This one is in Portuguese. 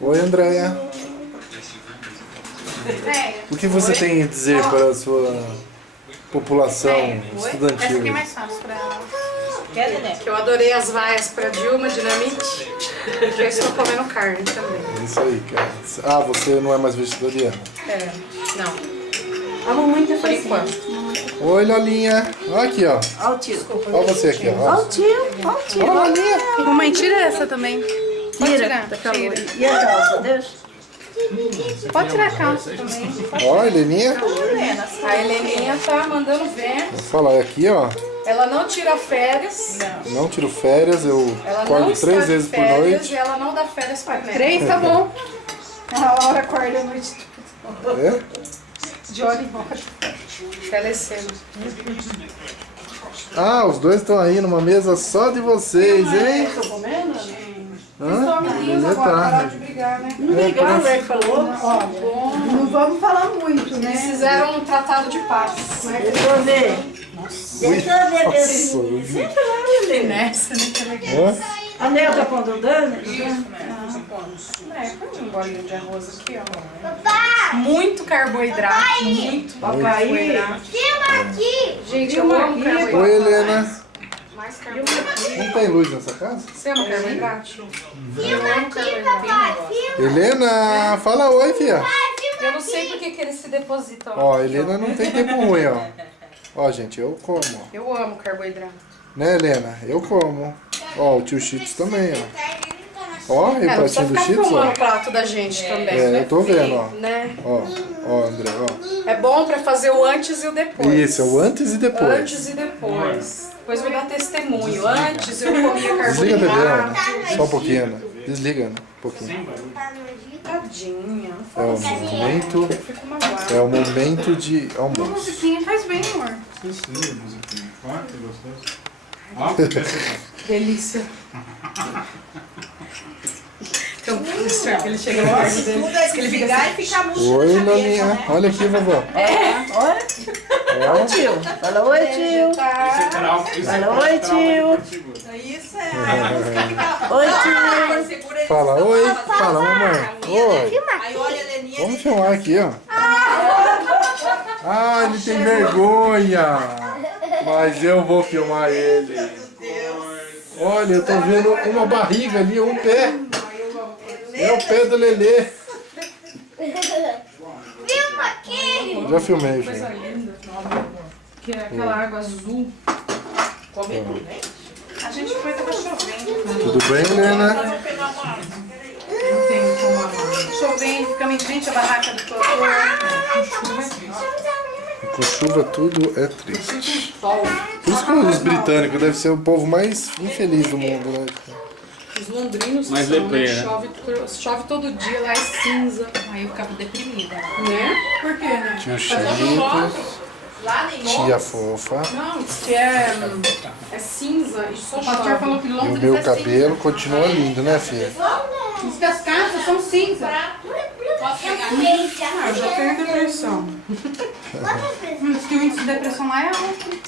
Oi, Andréia. O que você tem a dizer para a sua população Essa estudantil? aqui é mais fácil pra ela. Quer, Nenê? Que eu adorei as vaias pra Dilma Dinamite. Eu estou comendo carne também. É isso aí, cara. Ah, você não é mais vegetariana? É, não. A mamãe tá Por fazendo. enquanto. Oi, Lolinha. Olha aqui, ó. Olha o tio. Olha você aqui, ó. Olha o tio. Olha o tio. Olha, Lolinha. Mamãe, tira essa também. Pode tirar. Da calor. Tira. E a calça, deixa. Pode tirar a calça também. Ó, Heleninha. A Heleninha tá mandando ver. Vou falar aqui, ó. Ela não tira férias. Não tiro férias, eu Ela acordo não está 3 de vezes por férias noite. e ela não dá férias pra nela. 3, tá bom. A hora acorda a noite É? de hora em hora. Falecendo. Ah, os dois estão aí numa mesa só de vocês, hein? Tô comendo? Hã? Amiguinhos Beleza, agora, tá. pararam de brigar, né? Não ligaram, né? Que falou. Olha, não vamos falar muito, Eles né? fizeram um tratado de paz. Deixa eu ver. Deixa eu ver. Nossa, Senta lá, Nenê. Nessa, né? Que legal. hã? A Nel tá pondo o dano? É, põe um bolinho de arroz aqui, ó. Muito carboidrato, muito Papai. carboidrato. Filma aqui! Gente, eu amo carboidrato. Oi, Helena. Mais carboidrato. Não tem luz nessa casa? Você ama carboidrato? Filma aqui, papai! Filma! Helena, fala oi, filha. Eu não sei por que eles se depositam. Ó, aqui, Helena não tem tempo ruim, ó. Ó, gente, eu como, ó. Eu amo carboidrato. Né, Helena? Eu como. Ó, o tio Cheetos também, ó. Ó, e o É, não precisa pratinho do ficar Cheetos, filmando ó. o prato da gente também. É, eu tô vendo, ó. Né? Ó, ó, André, ó. É bom pra fazer o antes e o depois. Isso, é o antes e depois. Antes e depois. Depois vou dar testemunho. Antes eu comia Desliga a TV, carboidrato. Ana. Só um pouquinho, Ana. Desliga, Ana. Um pouquinho. Tadinha. É o momento. Fico magoada. É o momento de Uma almoço. musiquinha faz bem, amor. Sim, musiquinha. Ó, que gostoso. Ó, esse Delícia. Tem um professor que ele chega no quarto dele. Tudo é desligar e ficar murcho Oi, na cabeça, Lolinha. né? Olha aqui, vovó. Olha. Ó. Tio. Fala oi, tio. canal. Fala oi, tio. Isso é. Oi, tio. Segura ele. Fala oi. Fala, mamãe. Oi. Aí olha a Leninha. Vamos filmar aqui, ó. Ah, ele tem vergonha. Mas eu vou filmar ele. Olha, eu tô vendo uma barriga ali, um pé. É o pé do Lelê. Filma aqui! Já filmei, já. Coisa linda. Que é aquela água azul. Come tudo, né? A gente foi, tava chovendo. Tudo bem, Helena? Não tem como amar. Chovendo, ficamos em frente à barraca do doutor. Com chuva tudo é triste. Sol. Por isso que os britânicos devem ser o povo mais infeliz do mundo, né? Os londrinos Mas são, deprê, né? né? Chove todo dia, lá é cinza. Aí eu ficava deprimida. Né? Por quê, né? Tio Chico, Lá nem tia fofa. Não, diz que é cinza e só O pastor chove. falou que E o Londres meu é cabelo continua lindo, né, filha? cinza. Diz que as casas são cinza. Ah, eu já tenho depressão. Diz que o índice de depressão lá é alto.